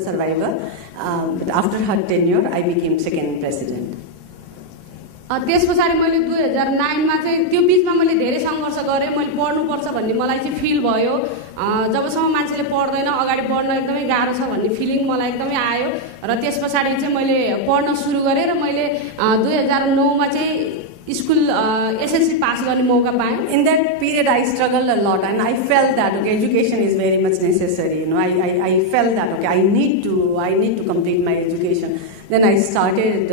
survivor, but after her tenure, I became second president. त्यसपछि मैले 2009 मा चाहिँ त्यो बीचमा मैले धेरै संघर्ष गरे मैले पढ्नु पर्छ भन्ने मलाई चाहिँ फिल भयो जबसम्म मान्छेले पढ्दैन अगाडि बढ्न एकदमै गाह्रो छ भन्ने फिलिङ मलाई एकदमै आयो र त्यसपछि चाहिँ मैले पढ्न सुरु गरे र मैले 2009 मा चाहिँ स्कूल SSC पास गर्ने मौका पाएँ. In that period I struggled a lot and I felt that okay, education is very much necessary. I felt that okay, I need to complete my education. Then I started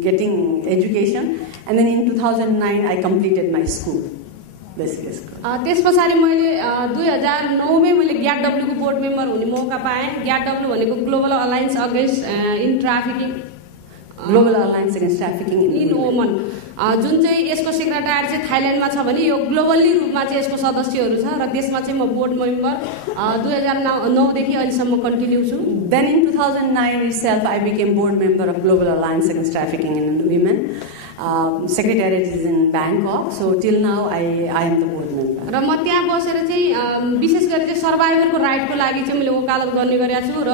getting education and then in 2009 I completed my school. Basically school. त्यसपछि मैले 2009 मै मैले GATW को board member हुने मौका पाएँ. GATW भनेको global alliance against in trafficking Global Alliance Against Trafficking in Women. जुन चाहिँ यसको सेक्रेटरी चाहिँ थाइल्यान्डमा छ भने यो ग्लोबली रूपमा चाहिँ यसको सदस्यहरू छ र त्यसमा चाहिँ म बोर्ड मेम्बर 2009 देखि अहिलेसम्म कन्टिन्यू छु. Then in 2009 itself I became board member of Global Alliance Against Trafficking in Women. Secretariat is in Bangkok, so till now I am the board member. र म त्यहाँ बसेर चाहिँ विशेष गरी चाहिँ सर्भाइभरको राइटको लागि चाहिँ मैले वकालत गर्ने गरेको छु र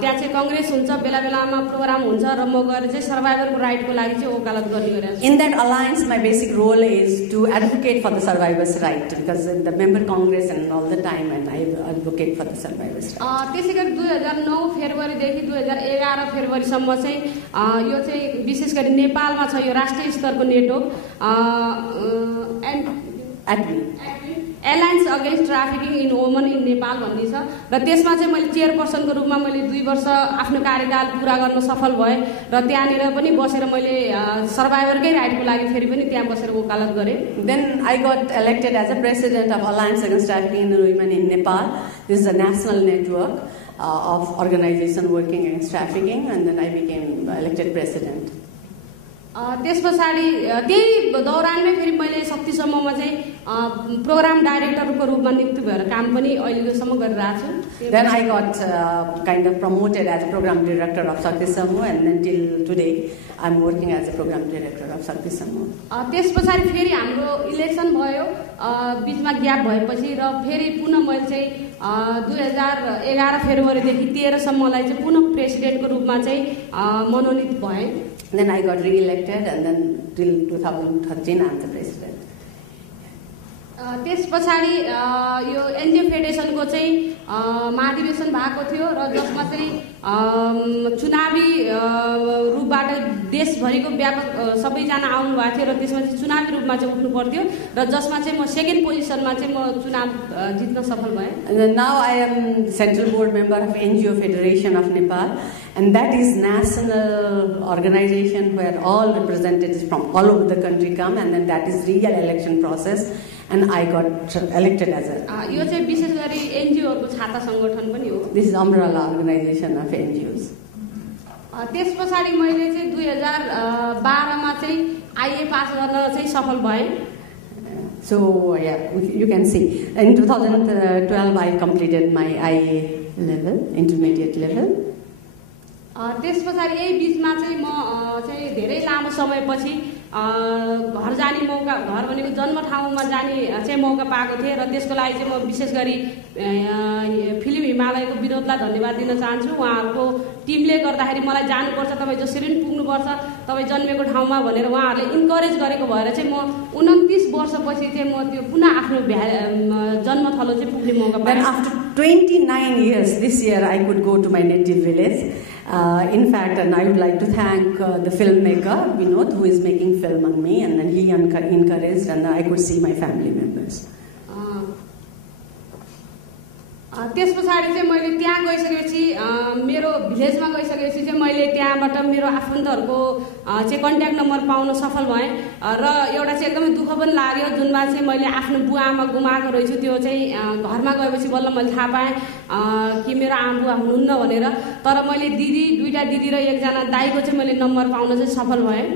त्यहाँ चाहिँ कांग्रेस हुन्छ बेला बेलामा प्रोग्राम हुन्छ र म गएर चाहिँ सर्भाइभरको राइटको लागि चाहिँ वकालत गर्ने गरेको छु. In that alliance my basic role is to advocate for the survivors right because the member congress and all the time and I advocate for the survivors right. त्यसैगरी 2009 फेब्रुअरी देखि 2011 फेब्रुअरी सम्म चाहिँ यो चाहिँ विशेष गरी नेपालमा छ यो राष्ट्रिय स्तरको network alliance against trafficking in woman in Nepal भन्ने छ र त्यसमा चाहिँ मैले चेयरपर्सनको रूपमा मैले 2 वर्ष आफ्नो कार्यकाल पूरा गर्न सफल भए र त्यहाँनिर पनि बसेर मैले सर्भाइभरकै राइटको लागि फेरि पनि त्यहाँ बसेर वकालत गरे. Then I got elected as a president of Alliance Against Trafficking in Women in Nepal. This is a national network of organization working against trafficking and then I became elected president. त्यसपछि त्यही दौरानमै फेरि मैले शक्तिसम्ममा चाहिँ programme डाइरेक्टरको रूपमा नियुक्त भएर काम पनि अहिलेसम्म गरिरहेको छु. Then I got kind of promoted as a program director of Shakti Samu and then till today I am working as a program director of Shakti Samu. त्यसपछि फेरि हाम्रो इलेक्सन भयो बीचमा ग्याप भएपछि र फेरि पुनः मैले चाहिँ 2011 फेब्रुअरी देखि 13 सम्मलाई चाहिँ पुनः प्रेसिडेन्टको रूपमा चाहिँ मनोनित भएँ. Then I got re-elected and then till 2013 I am the president. त्यसपछि यो एनजिओ फेडरेसनको चाहिँ महाधिवेशन भएको थियो र जसमा चाहिँ चुनावी रूपबाट देशभरिको व्यापक सबैजना आउनु भएको थियो र त्यसमा चाहिँ चुनावी रूपमा चाहिँ उठ्नु पर्थ्यो र जसमा चाहिँ म सेकेन्ड पोजिसनमा चाहिँ म चुनाव जित्न सफल भएँ. And now I am central board member of NGO Federation of Nepal and that is national organization where all representatives from all over the country come and then that is real election process and I got elected as a यो चाहिँ विशेष गरी एनजिओहरुको छाता संगठन पनि हो. This is umbrella organization of NGOs. त्यसपछि मैले चाहिँ 2012 मा चाहिँ आईए पास गर्न चाहिँ सफल भएँ. So yeah, you can see in 2012 I completed my IA level, intermediate level. त्यसपछि यही बीचमा चाहिँ म चाहिँ धेरै लामो समयपछि घर जाने मौका घर भनेको जन्म ठाउँमा जाने चाहिँ मौका पाएको थिएँ र त्यसको लागि चाहिँ म विशेष गरी फिल्म हिमालयको विनोदलाई धन्यवाद दिन चाहन्छु. उहाँहरूको टिमले गर्दाखेरि मलाई जानुपर्छ तपाईँ जसरी पनि पुग्नुपर्छ तपाईँ जन्मेको ठाउँमा भनेर उहाँहरूले इन्करेज गरेको भएर चाहिँ म 29 वर्षपछि चाहिँ म त्यो पुनः आफ्नो जन्मथलो चाहिँ पुग्ने मौका पाएँ. After 29 years this year I could go to my native village. In fact, and I would like to thank the filmmaker Vinod who is making film on me and then he encouraged and I could see my family members. त्यसपछि चाहिँ मैले त्यहाँ गइसकेपछि मेरो भिलेजमा गइसकेपछि चाहिँ मैले त्यहाँबाट मेरो आफन्तहरूको चाहिँ कन्ट्याक्ट नम्बर पाउन सफल भएँ र एउटा चाहिँ एकदमै दुःख पनि लाग्यो जुनमा चाहिँ मैले आफ्नो बुवा आमा गुमाएको रहेछु त्यो चाहिँ घरमा गएपछि बल्ल मैले थाहा पाएँ कि मेरो आमा बुवा हुनुहुन्न भनेर तर मैले दुईटा दिदी र एकजना दाइको चाहिँ मैले नम्बर पाउन चाहिँ सफल भएँ.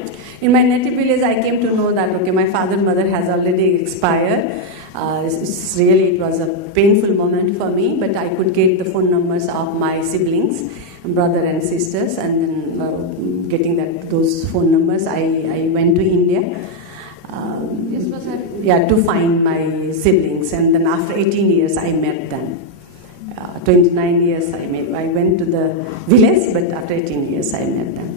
In my native village I came to know that okay my father and mother has already expired. It was a painful moment for me, but I could get the phone numbers of my siblings, brother and sisters, and then getting those phone numbers, I went to India. To find my siblings, and then after 18 years I met them. 29 years I went to the village, but after 18 years I met them.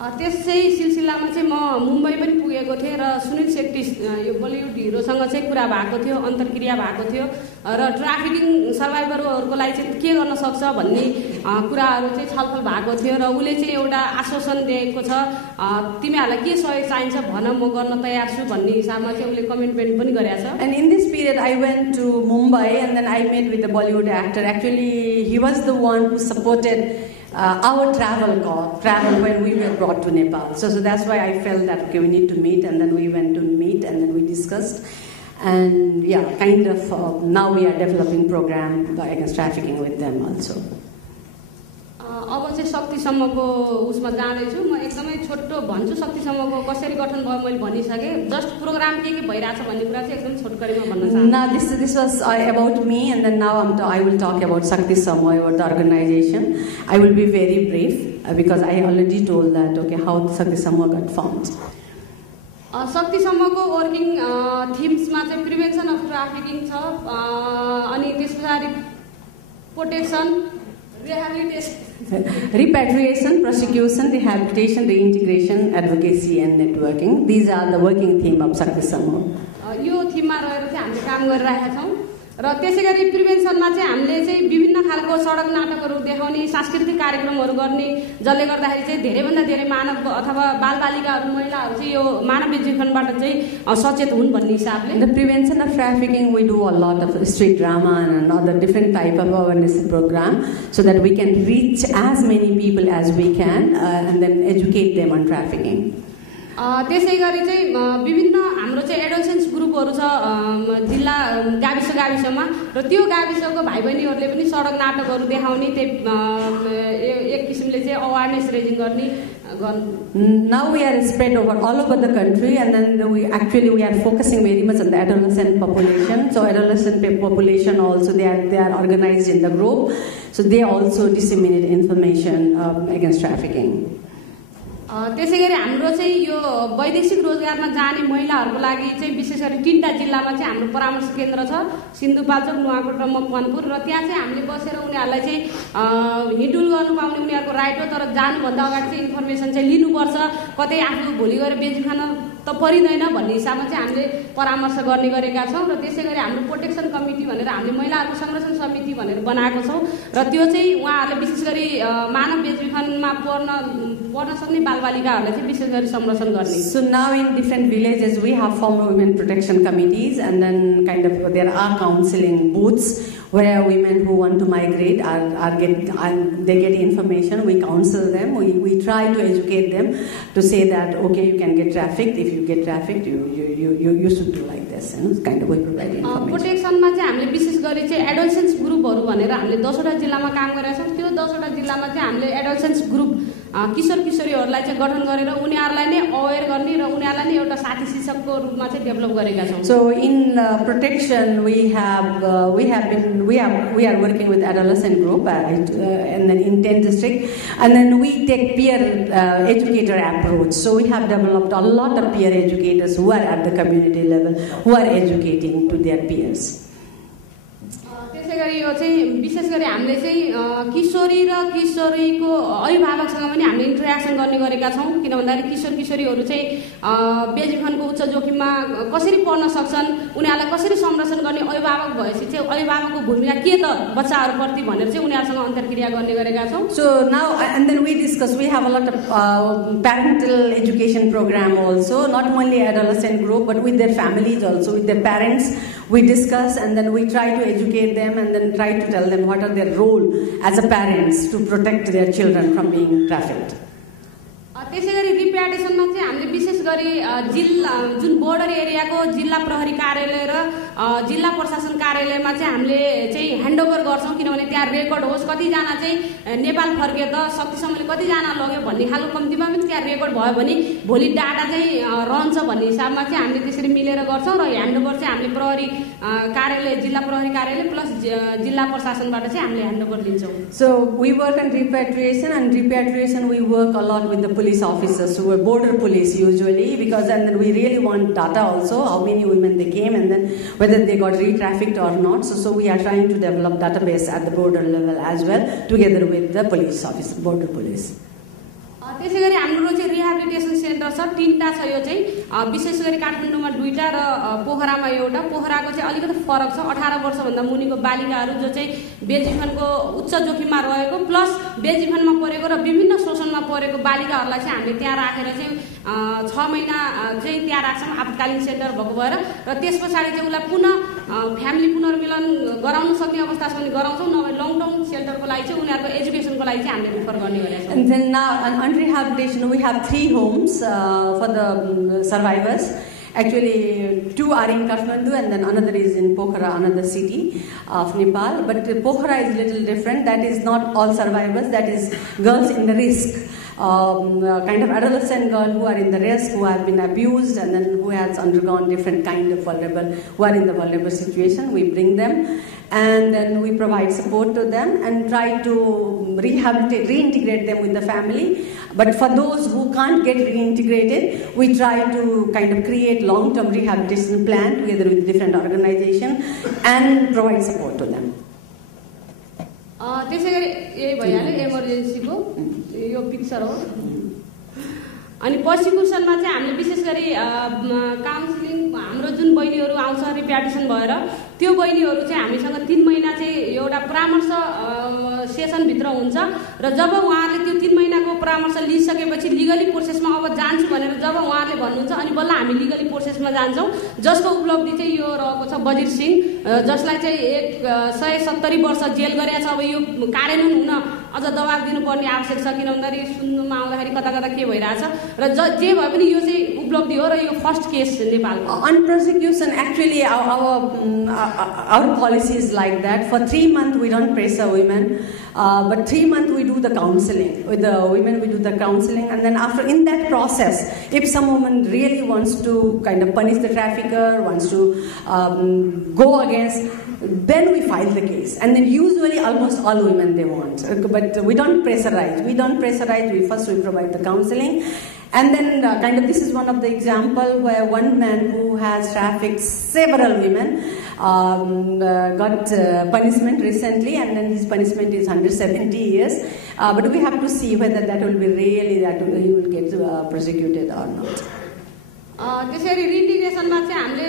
त्यसै सिलसिलामा चाहिँ म मुम्बई पनि पुगेको थिएँ र सुनिल शेट्टी यो Bollywood हिरोसँग चाहिँ कुरा भएको थियो, अन्तर्क्रिया भएको थियो र ट्राफिकिङ सर्भाइभरहरूको लागि चाहिँ के गर्न सक्छ भन्ने कुराहरू चाहिँ छलफल भएको थियो र उसले चाहिँ एउटा आश्वासन दिएको छ, तिमीहरूलाई के सहयोग चाहिन्छ भन, म गर्न तयार छु भन्ने हिसाबमा चाहिँ उसले कमिटमेन्ट पनि गरेको छ. And in this period I went to Mumbai and then I met with the Bollywood actor. Actually he was the one who supported our travel when we were brought to Nepal. So that's why I felt that okay, we need to meet, and then we went to meet and then we discussed. And yeah, kind of now we are developing program against trafficking with them also. अब चाहिँ शक्तिसम्मको उसमा जाँदैछु. म एकदमै छोटो भन्छु शक्तिसम्मको कसरी गठन भयो मैले भनिसकेँ. जस्ट प्रोग्राम के भइरहेछ भन्ने कुरा चाहिँ एकदम छोटकरीमा भन्न चाहन्छु. Now this was about me, and then now I will talk about Shakti Sammo, about the organization. I will be very brief because I already told that okay how Shakti Sammo got formed. शक्तिसम्मको working थिम्समा चाहिँ prevention of trafficking छ, अनि त्यसपछि protection, repatriation, prosecution, rehabilitation, reintegration, advocacy and networking. These are the working theme of Shakti Sammo. यो थिममा रहेर चाहिँ हामीले काम गरिरहेका छौँ र त्यसैगरी प्रिभेन्सनमा चाहिँ हामीले चाहिँ विभिन्न खालको सडक नाटकहरू देखाउने, सांस्कृतिक कार्यक्रमहरू गर्ने, जसले गर्दाखेरि चाहिँ धेरैभन्दा धेरै मानव अथवा बालबालिकाहरू, महिलाहरू चाहिँ यो मानव बेचबिखनबाट चाहिँ सचेत हुन् भन्ने हिसाबले. The prevention of trafficking, we do a lot of street drama and other different type of awareness program so that we can reach as many people as we can and then educate them on trafficking. त्यसै गरी चाहिँ विभिन्न हाम्रो चाहिँ adolescence ग्रुपहरू छ जिल्ला गाविसमा र त्यो गाविसको भाइ बहिनीहरूले पनि सडक नाटकहरू देखाउने, एक किसिमले चाहिँ अवेरनेस रेजिङ गर्ने. Now we are spread over all over the country, and then we are focusing very much on the adolescent population. So adolescent population also they are organized in the group, so they also disseminate information against trafficking. त्यसै गरी हाम्रो चाहिँ यो वैदेशिक रोजगारमा जाने महिलाहरूको लागि चाहिँ विशेष गरी 3टा जिल्लामा चाहिँ हाम्रो परामर्श केन्द्र छ, सिन्धुपाल्चोक, नुवाकोट र मकवानपुर, र त्यहाँ चाहिँ हामीले बसेर उनीहरूलाई चाहिँ हिँडुल गर्नु पाउने उनीहरूको राइट हो, तर जानुभन्दा अगाडि चाहिँ इन्फर्मेसन चाहिँ लिनुपर्छ, कतै आफू भोलि गएर बेचबिखन त परिदैन भन्ने हिसाबमा चाहिँ हामीले परामर्श गर्ने गरेका छौँ. र त्यसै गरी हाम्रो प्रोटेक्सन कमिटी भनेर हामीले महिलाहरूको संरक्षण समिति भनेर बनाएको छौँ र त्यो चाहिँ उहाँहरूले विशेष गरी मानव बेचबिखनमा पर्न सक्ने बालबालिकाहरूलाई चाहिँ विशेष गरी संरक्षण गर्ने. So now in different villages we have formed women protection committees, and then kind of there are counseling booths where women who want to migrate they get information. We counsel them. We try to educate them to say that okay, you can get trafficked. If you get trafficked, you should do like this. Kind of we provide information. प्रोटेक्सनमा चाहिँ हामीले विशेष गरी चाहिँ adolescence ग्रुपहरू भनेर हामीले 10वटा जिल्लामा काम गरेका छौँ. त्यो 10वटा जिल्लामा चाहिँ हामीले एडोलेसेन्स ग्रुप किशोर किशोरीहरूलाई चाहिँ गठन गरेर उनीहरूलाई नै अवेयर गर्ने र उनीहरूलाई नै एउटा साथी शिक्षकको रूपमा चाहिँ डेभलप गरेका छौँ. So in protection we are working with adolescent group and then in 10 district, and then we take peer educator approach. So we have developed a lot of peer educators who are at the community level who are educating to their peers. त्यसै गरी यो चाहिँ विशेष गरी हामीले चाहिँ किशोरी र किशोरीको अभिभावकसँग पनि हामीले इन्टरेक्सन गर्ने गरेका छौँ, किन भन्दाखेरि किशोर किशोरीहरू चाहिँ बेचबिखनको उच्च जोखिममा कसरी पर्न सक्छन्, उनीहरूलाई कसरी संरक्षण गर्ने, अभिभावक भएपछि चाहिँ अभिभावकको भूमिका के त बच्चाहरूप्रति भनेर चाहिँ उनीहरूसँग अन्तर्क्रिया गर्ने गरेका छौँ. So now and then we discuss, we have a lot of parental education program also, not only adolescent group but with their families also, with their parents we discuss, and then we try to educate them and then try to tell them what are their role as a parents to protect their children from being trafficked. त्यसै गरी रिप्याटेसनमा चाहिँ हामीले विशेष गरी जिल्ला जुन border एरियाको जिल्ला प्रहरी कार्यालय र जिल्ला प्रशासन कार्यालयमा चाहिँ हामीले चाहिँ ह्यान्डओभर गर्छौँ, किनभने त्यहाँ रेकर्ड होस् कतिजना चाहिँ नेपाल फर्के त शक्तिसम्मले कतिजना लग्यो भन्ने खालको कम्तीमा पनि त्यहाँ रेकर्ड भयो भने भोलि डाटा चाहिँ रहन्छ भन्ने हिसाबमा चाहिँ हामीले त्यसरी मिलेर गर्छौँ र ह्यान्डओभर चाहिँ हामीले प्रहरी कार्यालय, जिल्ला प्रहरी कार्यालय प्लस जिल्ला प्रशासनबाट चाहिँ हामीले ह्यान्डओभर दिन्छौँ. So we work on repatriation, and repatriation we work a lot with the police officers who are border police usually, because and then we really want data also, how many women they came, and then whether whether they got re-trafficked or not. So we are trying to develop database at the border level as well, together with the police office, border police. त्यसै गरी हाम्रो चाहिँ rehabilitation centre छ, 3टा छ। यो चाहिँ विशेष गरी काठमाडौँमा 2टा र पोखरामा एउटा। पोखराको चाहिँ अलिकति फरक छ। 18 वर्षभन्दा मुनिको बालिकाहरू जो चाहिँ बेजीफनको उच्च जोखिममा रहेको प्लस बेजीफनमा परेको र विभिन्न शोषणमा परेको बालिकाहरूलाई चाहिँ हामीले त्यहाँ राखेर चाहिँ 6 महिना चाहिँ त्यहाँ राख्छौँ आपतकालीन सेन्टर भएको भएर, र त्यस पछाडि चाहिँ उसलाई पुनः फ्यामिली पुनर्मिलन गराउन सक्ने अवस्थासम्म गराउँछौँ। नभए लङ टर्म सेल्टरको लागि चाहिँ उनीहरूको एजुकेसनको लागि चाहिँ हामीले रिफर गर्ने गरेका छौँ। And then now on rehabilitation we have 3 homes for the survivors. Actually 2 are in Kathmandu and then another is in Pokhara, another city of Nepal. But Pokhara is a little different. That is not all survivors. That is girls in the risk. Kind of adolescent girl who are in the risk, who have been abused and then who has undergone different kind of vulnerable, who are in the vulnerable situation. We bring them and then we provide support to them and try to rehabilitate, reintegrate them with the family. But for those who can't get reintegrated, we try to kind of create long-term rehabilitation plan together with different organizations and provide support to them. त्यसै गरी यही भइहाल्यो एमर्जेन्सीको यो picture हो। अनि पर्सिक्युसनमा चाहिँ हामीले विशेष गरी काउन्सिलिङ हाम्रो जुन बहिनीहरू आउँछ रिप्याट्रिसन भएर त्यो बहिनीहरू चाहिँ हामीसँग 3 महिना चाहिँ एउटा परामर्श सेसनभित्र हुन्छ र जब उहाँहरूले त्यो 3 महिनाको परामर्श लिइसकेपछि लिगली प्रोसेसमा अब जान्छु भनेर जब उहाँहरूले भन्नुहुन्छ अनि बल्ल हामी लिगली प्रोसेसमा जान्छौँ। जसको उपलब्धि चाहिँ यो रहेको छ बजिर सिंह, जसलाई चाहिँ 170 वर्ष जेल गरेका छ। अब यो कार्यान्वयन हुन अझ दबाब दिनुपर्ने आवश्यक छ, किन भन्दाखेरि सुन्नुमा आउँदाखेरि कता कता के भइरहेछ र जे भए पनि यो चाहिँ उपलब्धि हो र यो फर्स्ट केस नेपालको। On prosecution, actually our policy is like that. For 3 months we don't pressure women, but 3 months we do the counseling with the women. We do the counseling, and then after in that process, if some woman really wants to kind of punish the trafficker, wants to go against, then we file the case. And then usually almost all women they want, but we don't pressurize. We first provide the counseling. And then kind of this is one of the example where one man who has trafficked several women got punishment recently, and then his punishment is 170 years. But we have to see whether that will be really that he will get prosecuted or not. त्यसरी रिइन्टिग्रेसनमा चाहिँ हामीले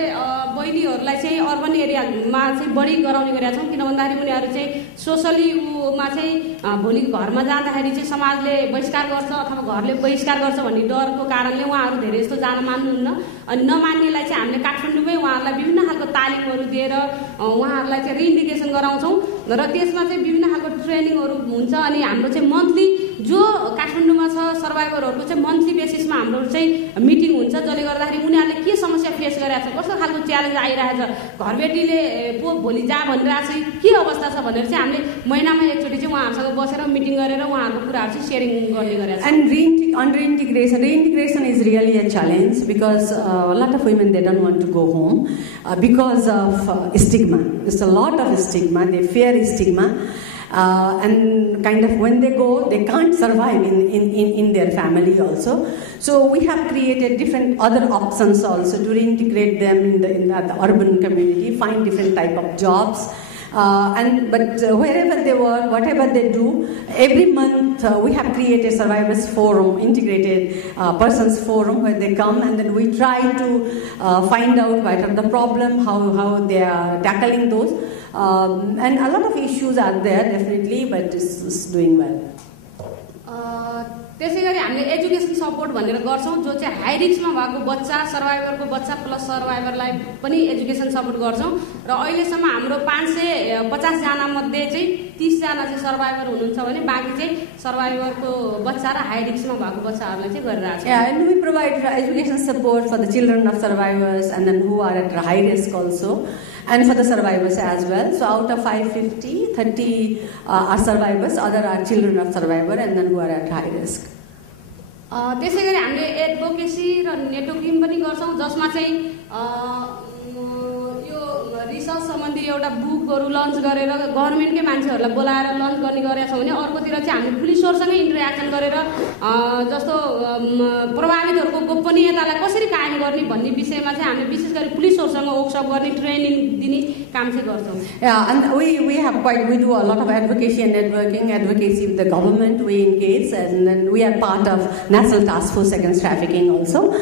बहिनीहरूलाई चाहिँ urban एरियामा चाहिँ बढी गराउने गरेका छौँ, किन भन्दाखेरि उनीहरू चाहिँ सोसली मा चाहिँ भोलि घरमा जाँदाखेरि चाहिँ समाजले बहिष्कार गर्छ अथवा घरले बहिष्कार गर्छ भन्ने डरको कारणले उहाँहरू धेरै जस्तो जान मान्नुहुन्न। अनि नमान्नेलाई चाहिँ हामीले काठमाडौँमै उहाँहरूलाई विभिन्न खालको तालिमहरू दिएर उहाँहरूलाई चाहिँ रिइन्टिग्रेसन गराउँछौँ र त्यसमा चाहिँ विभिन्न खालको ट्रेनिङहरू हुन्छ। अनि हाम्रो चाहिँ मन्थली जो काठमाडौँमा छ सर्भाइभरहरूको चाहिँ मन्थली बेसिसमा हाम्रो चाहिँ मिटिङ हुन्छ, जसले गर्दाखेरि उनीहरूले के समस्या फेस गरिरहेको छ, कस्तो खालको च्यालेन्ज आइरहेछ, घरबेटीले पो भोलि जा भनिरहेको छ, के अवस्था छ भनेर चाहिँ हामीले महिनामा एकचोटि चाहिँ उहाँहरूसँग बसेर मिटिङ गरेर उहाँहरूको कुराहरू चाहिँ सेयरिङ गर्ने गरेका छौँ। And reintegration is really a challenge because a lot of women they don't want to go home because of stigma. There's a lot of stigma. They fear stigma. And kind of when they go, they can't survive in their family also. So we have created different other options also to reintegrate them in the urban community, find different type of jobs. But wherever they work, whatever they do, every month we have created Survivors Forum, integrated persons forum where they come and then we try to find out what are the problem, how they are tackling those. And a lot of issues are there definitely, but it's doing well. त्यसै गरी हामीले education support भनेर गर्छौँ, जो चाहिँ high रिस्कमा भएको बच्चा, सर्भाइभरको बच्चा प्लस सर्भाइभरलाई पनि एजुकेसन सपोर्ट गर्छौँ। र अहिलेसम्म हाम्रो 550 जना मध्ये चाहिँ 30 जना चाहिँ सर्भाइभर हुनुहुन्छ भने बाँकी चाहिँ सर्भाइभरको बच्चा र हाई रिस्कमा भएको बच्चाहरूलाई चाहिँ गरिरहेको छ। Yeah, and we provide education support for the children of survivors and then who are at high risk also, and for the survivors as well. So out of 550, 30 are survivors, other are children of survivor and then who are at high risk. त्यसै गरी हामीले advocacy र networking पनि गर्छौँ, जसमा चाहिँ यो research सम्बन्धी एउटा बुक ग्रुपहरू लन्च गरेर गभर्मेन्टकै मान्छेहरूलाई बोलाएर लन्च गर्ने गरेका छौँ भने अर्कोतिर चाहिँ हामीले पुलिसहरूसँगै इन्टरेक्सन गरेर जस्तो प्रभावितहरूको गोपनीयतालाई कसरी कायम गर्ने भन्ने विषयमा चाहिँ हामीले विशेष गरी पुलिसहरूसँग वर्कसप गर्ने ट्रेनिङ दिने काम चाहिँ गर्छौँ. Yeah, and we do a lot of advocacy and networking, advocacy with the government, we engage, and then we are part of National Task Force Against Trafficking also.